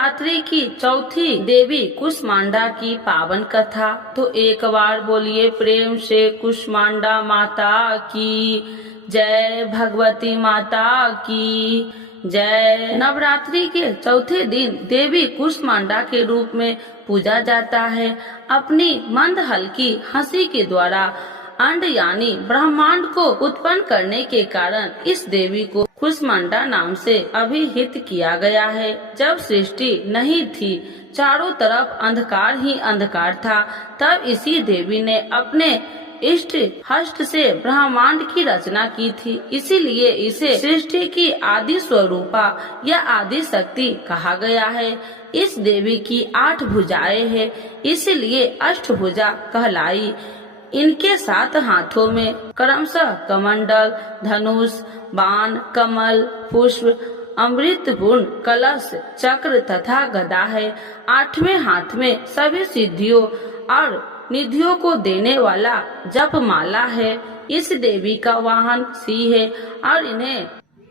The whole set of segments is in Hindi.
नवरात्रि की चौथी देवी कुष्मांडा की पावन कथा। तो एक बार बोलिए प्रेम से कुष्मांडा माता की जय, भगवती माता की जय। नवरात्रि के चौथे दिन देवी कुष्मांडा के रूप में पूजा जाता है। अपनी मंद हल्की हंसी के द्वारा अंड यानी ब्रह्मांड को उत्पन्न करने के कारण इस देवी को कुष्मांडा नाम से अभिहित किया गया है। जब सृष्टि नहीं थी, चारों तरफ अंधकार ही अंधकार था, तब इसी देवी ने अपने इष्ट हस्त से ब्रह्मांड की रचना की थी। इसीलिए इसे सृष्टि की आदि स्वरूपा या आदि शक्ति कहा गया है। इस देवी की 8 भुजाएं हैं, इसलिए अष्टभुजा कहलाई। इनके 7 हाथों में क्रमशः कमंडल, धनुष, बाण, कमल, पुष्प, अमृत पूर्ण कलश, चक्र तथा गदा है। 8वें हाथ में सभी सिद्धियों और निधियों को देने वाला जपमाला है। इस देवी का वाहन सिंह है और इन्हें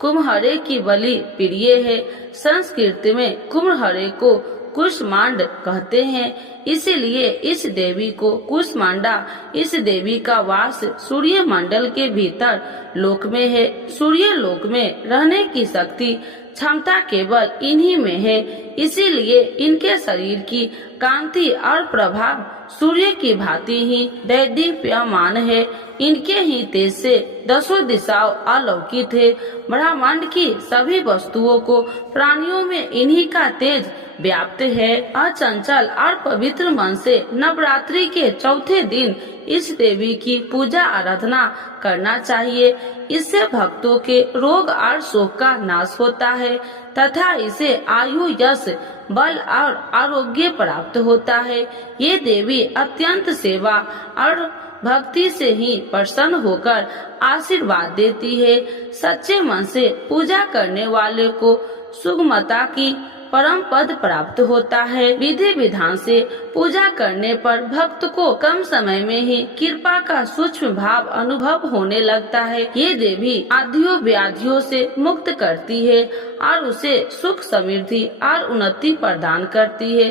कुम्हरे की बलि प्रिय है। संस्कृत में कुम्हरे को कुष्मांड कहते हैं, इसीलिए इस देवी को कुष्मांडा। इस देवी का वास सूर्य मंडल के भीतर लोक में है। सूर्य लोक में रहने की शक्ति क्षमता केवल इन्हीं में है, इसीलिए इनके शरीर की कांति और प्रभाव सूर्य की भांति ही दैदीप्यमान है। इनके ही तेज से 10 दिशाओं अलौकित है। ब्रह्मांड की सभी वस्तुओं को प्राणियों में इन्हीं का तेज व्याप्त है। अचंचल और पवित्र मन से नवरात्रि के चौथे दिन इस देवी की पूजा आराधना करना चाहिए। इससे भक्तों के रोग और शोक का नाश होता है तथा इसे आयु, यश, बल और आरोग्य प्राप्त होता है। ये देवी अत्यंत सेवा और भक्ति से ही प्रसन्न होकर आशीर्वाद देती है। सच्चे मन से पूजा करने वाले को सुगमता की परम पद प्राप्त होता है। विधि विधान से पूजा करने पर भक्त को कम समय में ही कृपा का सूक्ष्म भाव अनुभव होने लगता है। ये देवी आधियों व्याधियों से मुक्त करती है और उसे सुख, समृद्धि और उन्नति प्रदान करती है।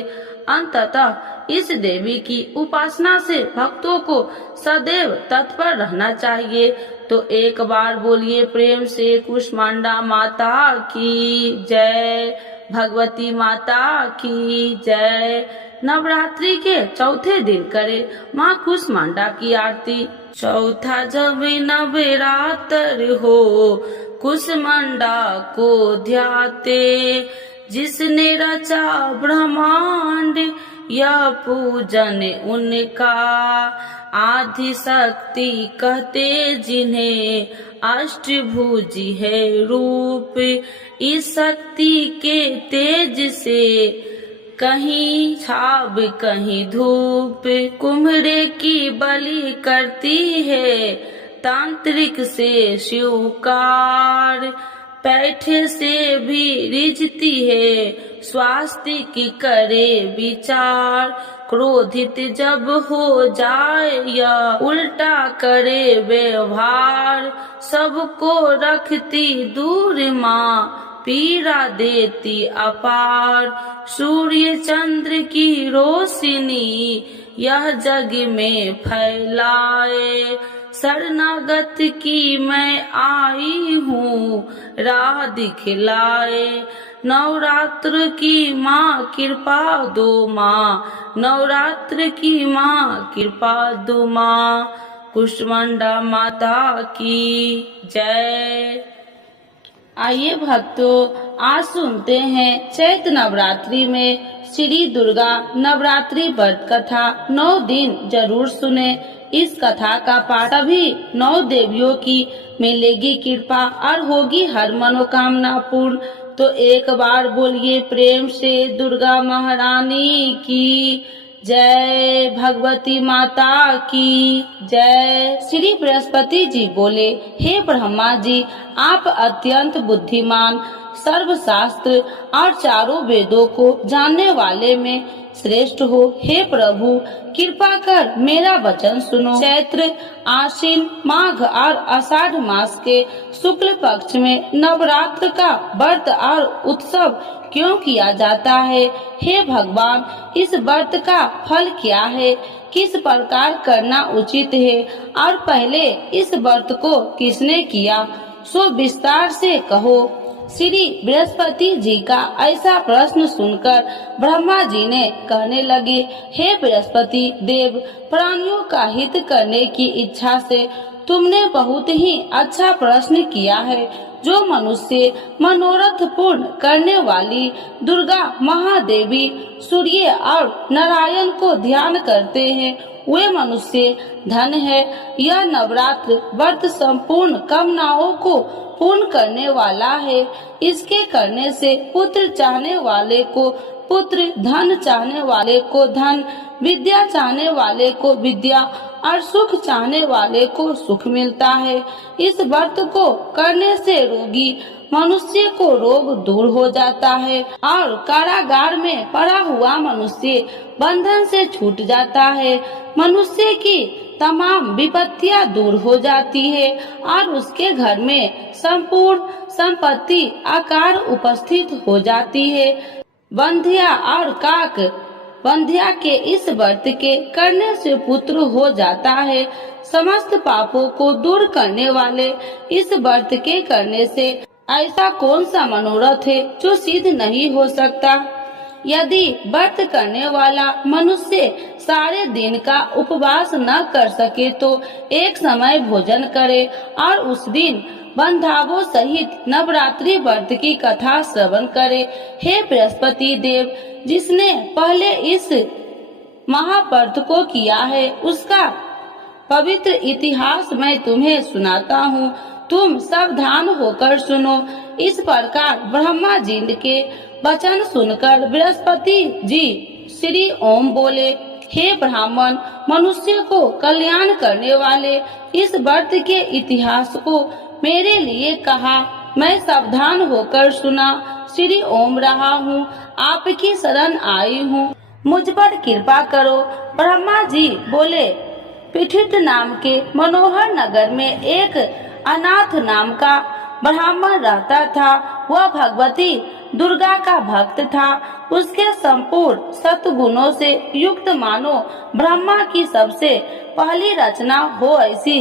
अंततः इस देवी की उपासना से भक्तों को सदैव तत्पर रहना चाहिए। तो एक बार बोलिए प्रेम से कुष्मांडा माता की जय, भगवती माता की जय। नवरात्रि के चौथे दिन करे माँ कुष्मांडा की आरती। चौथा जब नवरात्र हो कुष्मांडा को ध्याते, जिसने रचा ब्रह्मांड यह पूजन उनका। आदि शक्ति कहते जिन्हें अष्टभुजी है रूप, इस शक्ति के तेज से कहीं छाव कहीं धूप। कुम्हरे की बलि करती है तांत्रिक से स्वीकार, पैठे से भी रिझती है स्वास्थ्य की करे विचार। क्रोधित जब हो जाए या उल्टा करे व्यवहार, सबको रखती दूर माँ पीड़ा देती अपार। सूर्य चंद्र की रोशनी यह जग में फैलाए, शरणागत की मैं आई हूँ राह दिखलाए। नवरात्र की माँ कृपा दो माँ, नवरात्र की माँ कृपा दो माँ। कुष्मांडा माता की जय। आइए भक्तों, आज सुनते हैं चैत्र नवरात्रि में श्री दुर्गा नवरात्रि व्रत कथा। 9 दिन जरूर सुने। इस कथा का पाठ सभी 9 देवियों की मिलेगी कृपा और होगी हर मनोकामना पूर्ण। तो एक बार बोलिए प्रेम से दुर्गा महारानी की जय, भगवती माता की जय। श्री बृहस्पति जी बोले, हे ब्रह्मा जी, आप अत्यंत बुद्धिमान सर्वशास्त्र और चारों वेदों को जानने वाले में श्रेष्ठ हो। हे प्रभु, कृपा कर मेरा वचन सुनो। चैत्र, आश्विन, माघ और आषाढ़ मास के शुक्ल पक्ष में नवरात्र का व्रत और उत्सव क्यों किया जाता है? हे भगवान, इस व्रत का फल क्या है? किस प्रकार करना उचित है? और पहले इस व्रत को किसने किया, सो विस्तार से कहो। श्री बृहस्पति जी का ऐसा प्रश्न सुनकर ब्रह्मा जी ने कहने लगे, हे बृहस्पति देव, प्राणियों का हित करने की इच्छा से तुमने बहुत ही अच्छा प्रश्न किया है। जो मनुष्य मनोरथ पूर्ण करने वाली दुर्गा महादेवी, सूर्य और नारायण को ध्यान करते हैं, वे मनुष्य धन है। यह नवरात्र व्रत संपूर्ण कामनाओं को पूर्ण करने वाला है। इसके करने से पुत्र चाहने वाले को पुत्र, धन चाहने वाले को धन, विद्या चाहने वाले को विद्या और सुख चाहने वाले को सुख मिलता है। इस व्रत को करने से रोगी मनुष्य को रोग दूर हो जाता है और कारागार में पड़ा हुआ मनुष्य बंधन से छूट जाता है। मनुष्य की तमाम विपत्तियां दूर हो जाती है और उसके घर में संपूर्ण संपत्ति आकार उपस्थित हो जाती है। बंध्या और काक बंध्या के इस व्रत के करने से पुत्र हो जाता है। समस्त पापों को दूर करने वाले इस व्रत के करने से ऐसा कौन सा मनोरथ है जो सिद्ध नहीं हो सकता? यदि व्रत करने वाला मनुष्य सारे दिन का उपवास न कर सके तो एक समय भोजन करे और उस दिन बंधावों सहित नवरात्रि व्रत की कथा श्रवण करे। हे बृहस्पति देव, जिसने पहले इस महाव्रत को किया है, उसका पवित्र इतिहास मैं तुम्हें सुनाता हूँ। तुम सावधान होकर सुनो। इस प्रकार ब्रह्मा जी के वचन सुनकर बृहस्पति जी श्री ओम बोले, हे ब्राह्मण, मनुष्य को कल्याण करने वाले इस व्रत के इतिहास को मेरे लिए कहा। मैं सावधान होकर सुना। श्री ओम रहा हूँ, आपकी शरण आई हूँ, मुझ पर कृपा करो। ब्रह्मा जी बोले, पीठित नाम के मनोहर नगर में एक अनाथ नाम का ब्राह्मण रहता था। वह भगवती दुर्गा का भक्त था। उसके संपूर्ण सत्गुणों से युक्त मानो ब्रह्मा की सबसे पहली रचना हो ऐसी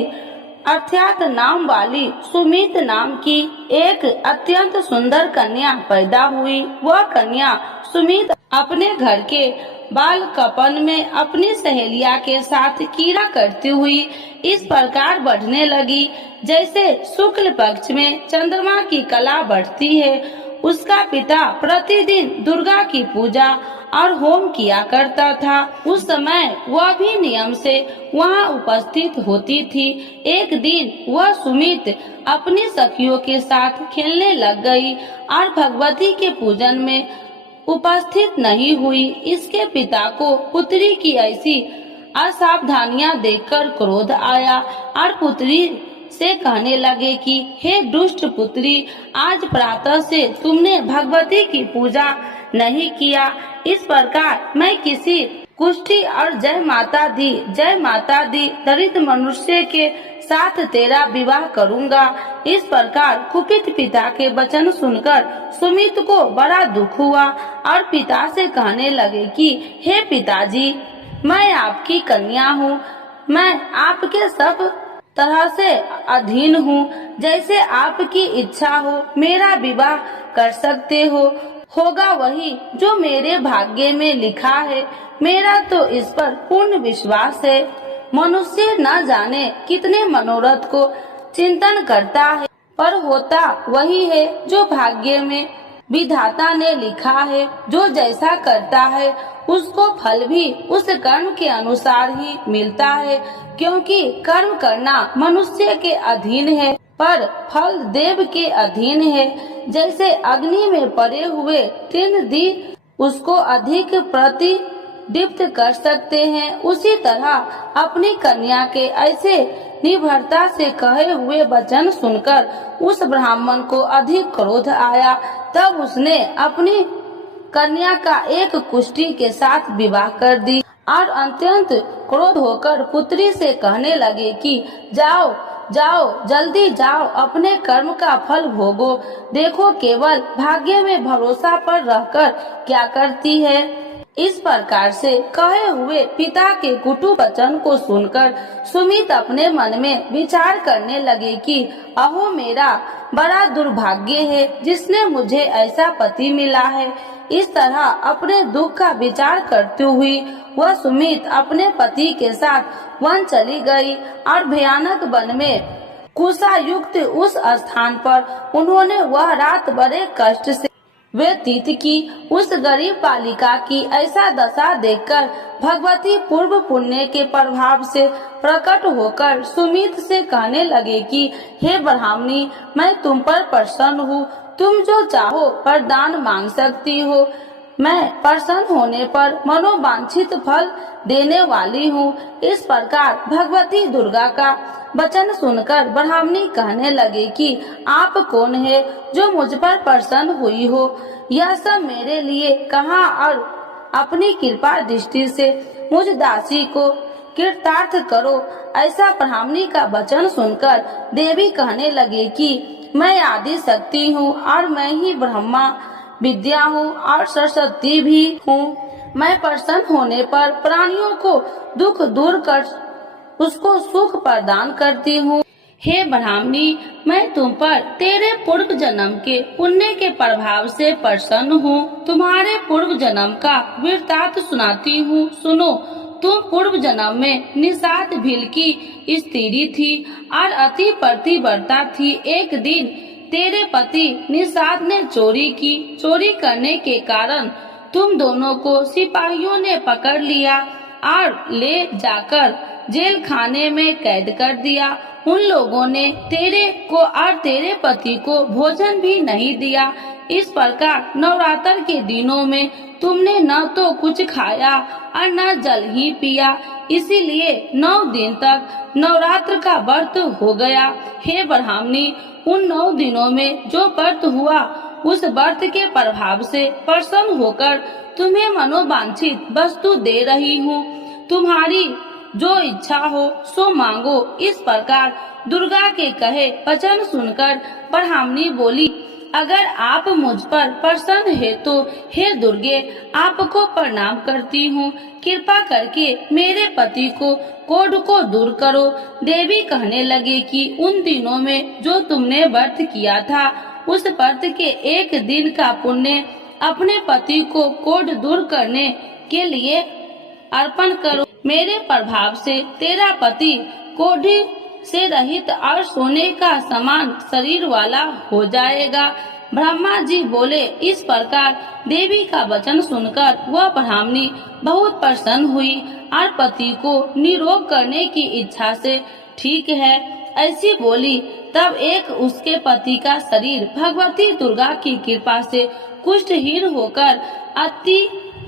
अर्थात नाम वाली सुमित नाम की एक अत्यंत सुंदर कन्या पैदा हुई। वह कन्या सुमित अपने घर के बाल कपन में अपनी सहेलिया के साथ कीड़ा करती हुई इस प्रकार बढ़ने लगी, जैसे शुक्ल पक्ष में चंद्रमा की कला बढ़ती है। उसका पिता प्रतिदिन दुर्गा की पूजा और होम किया करता था। उस समय वह भी नियम से वहाँ उपस्थित होती थी। एक दिन वह सुमित अपनी सखियों के साथ खेलने लग गई और भगवती के पूजन में उपस्थित नहीं हुई। इसके पिता को पुत्री की ऐसी असावधानियां देखकर क्रोध आया और पुत्री से कहने लगे कि हे दुष्ट पुत्री, आज प्रातः से तुमने भगवती की पूजा नहीं किया। इस प्रकार मैं किसी कुष्ठी और जय माता दी दरिद्र मनुष्य के साथ तेरा विवाह करूंगा। इस प्रकार कुपित पिता के वचन सुनकर सुमित को बड़ा दुख हुआ और पिता से कहने लगे कि हे पिताजी, मैं आपकी कन्या हूँ, मैं आपके सब तरह से अधीन हूँ। जैसे आपकी इच्छा हो मेरा विवाह कर सकते हो। होगा वही जो मेरे भाग्य में लिखा है। मेरा तो इस पर पूर्ण विश्वास है। मनुष्य न जाने कितने मनोरथ को चिंतन करता है, पर होता वही है जो भाग्य में विधाता ने लिखा है। जो जैसा करता है उसको फल भी उस कर्म के अनुसार ही मिलता है, क्योंकि कर्म करना मनुष्य के अधीन है पर फल देव के अधीन है। जैसे अग्नि में पड़े हुए तीन दी उसको अधिक प्रति दीप्त कर सकते हैं, उसी तरह अपनी कन्या के ऐसे निर्भरता से कहे हुए वचन सुनकर उस ब्राह्मण को अधिक क्रोध आया। तब उसने अपनी कन्या का एक कुष्ठी के साथ विवाह कर दी और अत्यंत क्रोध होकर पुत्री से कहने लगे कि जाओ जाओ, जल्दी जाओ, अपने कर्म का फल भोगो। देखो केवल भाग्य में भरोसा पर रहकर क्या करती है। इस प्रकार से कहे हुए पिता के कुटु वचन को सुनकर सुमित अपने मन में विचार करने लगे कि अहो मेरा बड़ा दुर्भाग्य है जिसने मुझे ऐसा पति मिला है। इस तरह अपने दुख का विचार करते हुए वह सुमित अपने पति के साथ वन चली गई और भयानक वन में कुशा युक्त उस स्थान पर उन्होंने वह रात बड़े कष्ट से व्यतीत की। उस गरीब बालिका की ऐसा दशा देखकर भगवती पूर्व पुण्य के प्रभाव से प्रकट होकर सुमित से कहने लगे कि हे ब्राह्मणी, मैं तुम पर प्रसन्न हूँ, तुम जो चाहो वरदान मांग सकती हो। मैं प्रसन्न होने पर मनोवांछित फल देने वाली हूँ। इस प्रकार भगवती दुर्गा का वचन सुनकर ब्राह्मणी कहने लगे कि आप कौन है जो मुझ पर प्रसन्न हुई हो। यह सब मेरे लिए कहा और अपनी कृपा दृष्टि से मुझ दासी को कृतार्थ करो। ऐसा ब्राह्मणी का वचन सुनकर देवी कहने लगे कि मैं आदि शक्ति हूँ और मैं ही ब्रह्मा विद्या हूँ और सरस्वती भी हूँ। मैं प्रसन्न होने पर प्राणियों को दुख दूर कर उसको सुख प्रदान करती हूँ। हे ब्राह्मणी, मैं तुम पर तेरे पूर्व जन्म के पुण्य के प्रभाव से प्रसन्न हूँ। तुम्हारे पूर्व जन्म का वृत्तांत सुनाती हूँ, सुनो। तुम पूर्व जन्म में निषाद भील की स्त्री थी और अति पतिव्रता थी। एक दिन तेरे पति निषाद ने चोरी की। चोरी करने के कारण तुम दोनों को सिपाहियों ने पकड़ लिया और ले जाकर जेल खाने में कैद कर दिया। उन लोगों ने तेरे को और तेरे पति को भोजन भी नहीं दिया। इस प्रकार नवरात्र के दिनों में तुमने न तो कुछ खाया और न जल ही पिया, इसीलिए 9 दिन तक नवरात्र का व्रत हो गया। हे ब्राह्मणी, उन 9 दिनों में जो व्रत हुआ उस व्रत के प्रभाव से प्रसन्न होकर तुम्हें मनोवांछित वस्तु दे रही हूँ। तुम्हारी जो इच्छा हो सो मांगो। इस प्रकार दुर्गा के कहे वचन सुनकर ब्राह्मणी बोली, अगर आप मुझ पर प्रसन्न है तो हे दुर्गे, आपको प्रणाम करती हूँ। कृपा करके मेरे पति को कोढ़ को दूर करो। देवी कहने लगे कि उन दिनों में जो तुमने व्रत किया था उस व्रत के एक दिन का पुण्य अपने पति को कोढ़ दूर करने के लिए अर्पण करो। मेरे प्रभाव से तेरा पति कोढ़ी से रहित और सोने का समान शरीर वाला हो जाएगा। ब्रह्मा जी बोले। इस प्रकार देवी का वचन सुनकर वह ब्राह्मणी बहुत प्रसन्न हुई और पति को निरोग करने की इच्छा से ठीक है ऐसी बोली। तब एक उसके पति का शरीर भगवती दुर्गा की कृपा से कुष्ठहीन होकर अति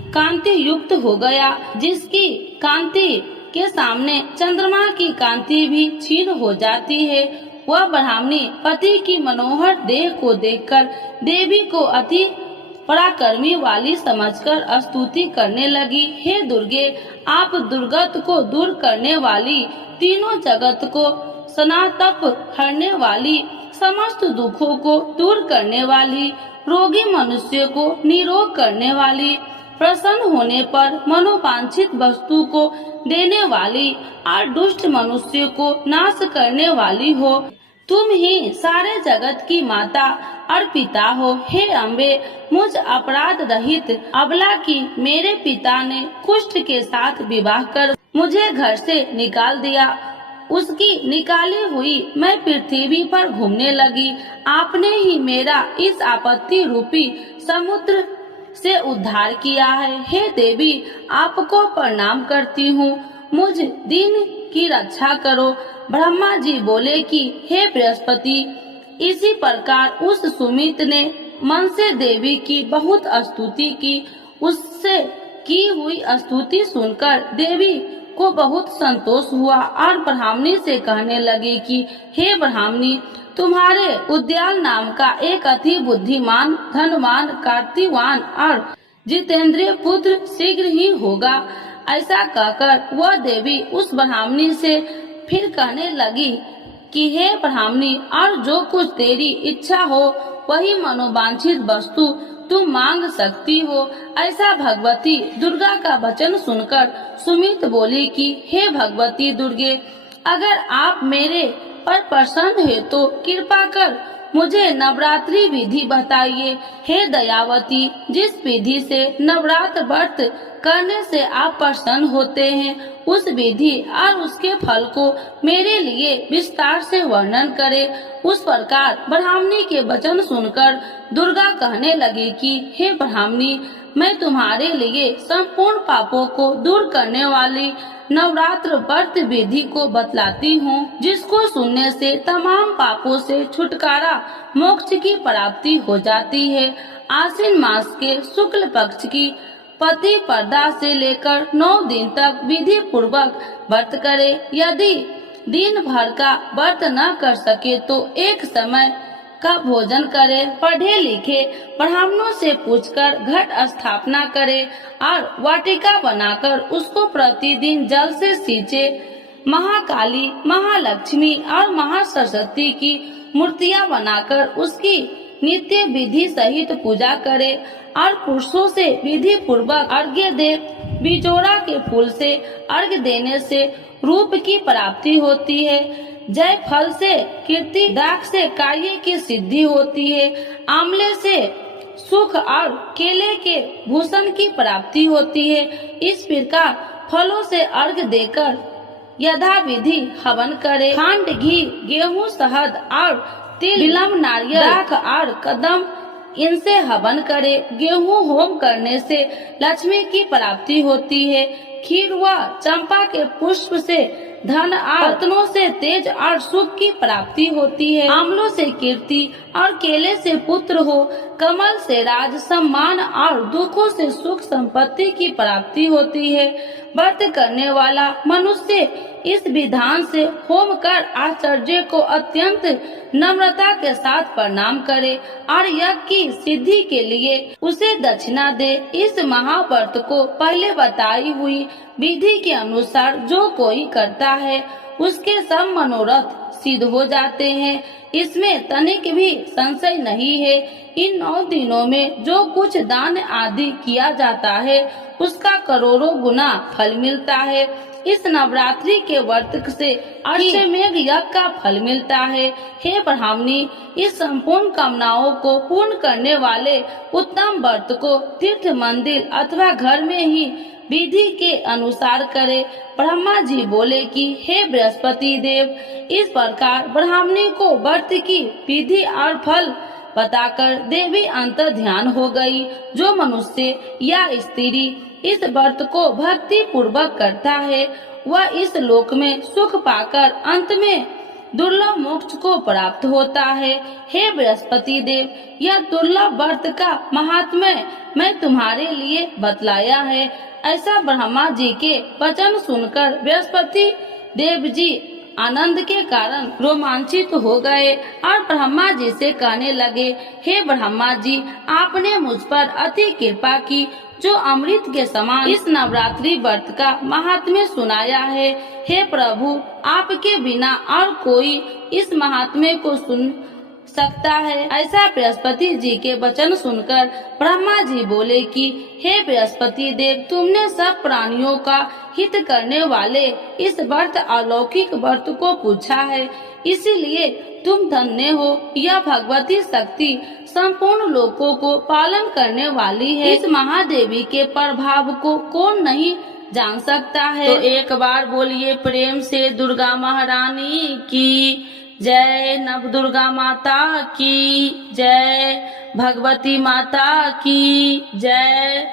कांति युक्त हो गया, जिसकी कांति के सामने चंद्रमा की कांति भी क्षीण हो जाती है। वह ब्राह्मणी पति की मनोहर देह को देखकर देवी को अति पराक्रमी वाली समझकर स्तुति करने लगी। हे दुर्गे, आप दुर्गत को दूर करने वाली, तीनों जगत को सनातप हरने वाली, समस्त दुखों को दूर करने वाली, रोगी मनुष्य को निरोग करने वाली, प्रसन्न होने पर मनोवांछित वस्तु को देने वाली और दुष्ट मनुष्य को नाश करने वाली हो। तुम ही सारे जगत की माता और पिता हो। हे अम्बे, मुझ अपराध रहित अबला की मेरे पिता ने कुष्ठ के साथ विवाह कर मुझे घर से निकाल दिया। उसकी निकाली हुई मैं पृथ्वी पर घूमने लगी। आपने ही मेरा इस आपत्ति रूपी समुद्र से उद्धार किया है। हे देवी, आपको प्रणाम करती हूँ, मुझ दिन की रक्षा करो। ब्रह्मा जी बोले कि हे बृहस्पति, इसी प्रकार उस सुमित ने मन से देवी की बहुत स्तुति की। उससे की हुई स्तुति सुनकर देवी को बहुत संतोष हुआ और ब्राह्मणी से कहने लगी कि हे ब्राह्मणी, तुम्हारे उद्याल नाम का एक अति बुद्धिमान, धनवान, कार्तिवान और जितेंद्रिय पुत्र शीघ्र ही होगा। ऐसा कहकर वह देवी उस ब्राह्मणी से फिर कहने लगी कि हे ब्राह्मणी, और जो कुछ तेरी इच्छा हो वही मनोवांछित वस्तु तुम मांग सकती हो। ऐसा भगवती दुर्गा का वचन सुनकर सुमित बोली कि हे भगवती दुर्गे, अगर आप मेरे पर प्रसन्न है तो कृपा कर मुझे नवरात्रि विधि बताइए। हे दयावती, जिस विधि से नवरात्र व्रत करने से आप प्रसन्न होते हैं, उस विधि और उसके फल को मेरे लिए विस्तार से वर्णन करें। उस प्रकार ब्राह्मणी के वचन सुनकर दुर्गा कहने लगी कि हे ब्राह्मणी, मैं तुम्हारे लिए संपूर्ण पापों को दूर करने वाली नवरात्र व्रत विधि को बतलाती हूँ, जिसको सुनने से तमाम पापों से छुटकारा, मोक्ष की प्राप्ति हो जाती है। आश्विन मास के शुक्ल पक्ष की प्रतिपदा से लेकर 9 दिन तक विधि पूर्वक व्रत करे। यदि दिन भर का व्रत न कर सके तो एक समय का भोजन करे। पढ़े लिखे ब्राह्मणों से पूछकर घट स्थापना करे और वाटिका बनाकर उसको प्रतिदिन जल से सींचे। महाकाली, महालक्ष्मी और महासरस्वती की मूर्तियां बनाकर उसकी नित्य विधि सहित पूजा करे और पुरुषों से विधि पूर्वक अर्घ्य दे। बिजोड़ा के फूल से अर्घ्य देने से रूप की प्राप्ति होती है। जय फल से कीर्ति, दाख से कार्य की सिद्धि होती है। आंवले से सुख और केले के भूषण की प्राप्ति होती है। इस प्रकार फलों से अर्घ्य देकर यथा विधि हवन करे। खंड, घी, गेहूं, शहद और तिल, बिल्व, नारियल, दाख और कदम, इनसे हवन करे। गेहूं होम करने से लक्ष्मी की प्राप्ति होती है। खीर व चंपा के पुष्प से धन और रत्नों से तेज और सुख की प्राप्ति होती है। आंवलों से कीर्ति और केले से पुत्र हो। कमल से राज, सम्मान और दुखों से सुख संपत्ति की प्राप्ति होती है। व्रत करने वाला मनुष्य इस विधान से होम कर आचार्य को अत्यंत नम्रता के साथ प्रणाम करे और यज्ञ की सिद्धि के लिए उसे दक्षिणा दे। इस महाव्रत को पहले बताई हुई विधि के अनुसार जो कोई करता है उसके सब मनोरथ सिद्ध हो जाते हैं। इसमें तनिक भी संशय नहीं है। इन 9 दिनों में जो कुछ दान आदि किया जाता है उसका करोड़ों गुना फल मिलता है। इस नवरात्रि के व्रत से अश्वमेध यज्ञ का फल मिलता है। हे ब्राह्मणी, इस संपूर्ण कामनाओं को पूर्ण करने वाले उत्तम व्रत को तीर्थ, मंदिर अथवा घर में ही विधि के अनुसार करे। ब्रह्मा जी बोले कि हे बृहस्पति देव, इस प्रकार ब्राह्मणी को व्रत की विधि और फल बताकर देवी अंतर ध्यान हो गई। जो मनुष्य या स्त्री इस व्रत को भक्ति पूर्वक करता है वह इस लोक में सुख पाकर अंत में दुर्लभ मोक्ष को प्राप्त होता है। हे बृहस्पति देव, यह दुर्लभ व्रत का महात्म्य मैं तुम्हारे लिए बतलाया है। ऐसा ब्रह्मा जी के वचन सुनकर बृहस्पति देव जी आनंद के कारण रोमांचित हो गए और ब्रह्मा जी से कहने लगे, हे ब्रह्मा जी, आपने मुझ पर अति कृपा की जो अमृत के समान इस नवरात्रि व्रत का महात्म्य सुनाया है। हे प्रभु, आपके बिना और कोई इस महात्म्य को सुन सकता है। ऐसा बृहस्पति जी के वचन सुनकर ब्रह्मा जी बोले कि हे बृहस्पति देव, तुमने सब प्राणियों का हित करने वाले इस व्रत अलौकिक व्रत को पूछा है, इसीलिए तुम धन्य हो। यह भगवती शक्ति संपूर्ण लोकों को पालन करने वाली है। इस महादेवी के प्रभाव को कौन नहीं जान सकता है। तो एक बार बोलिए प्रेम से दुर्गा महारानी की जय, नव दुर्गा माता की जय, भगवती माता की जय।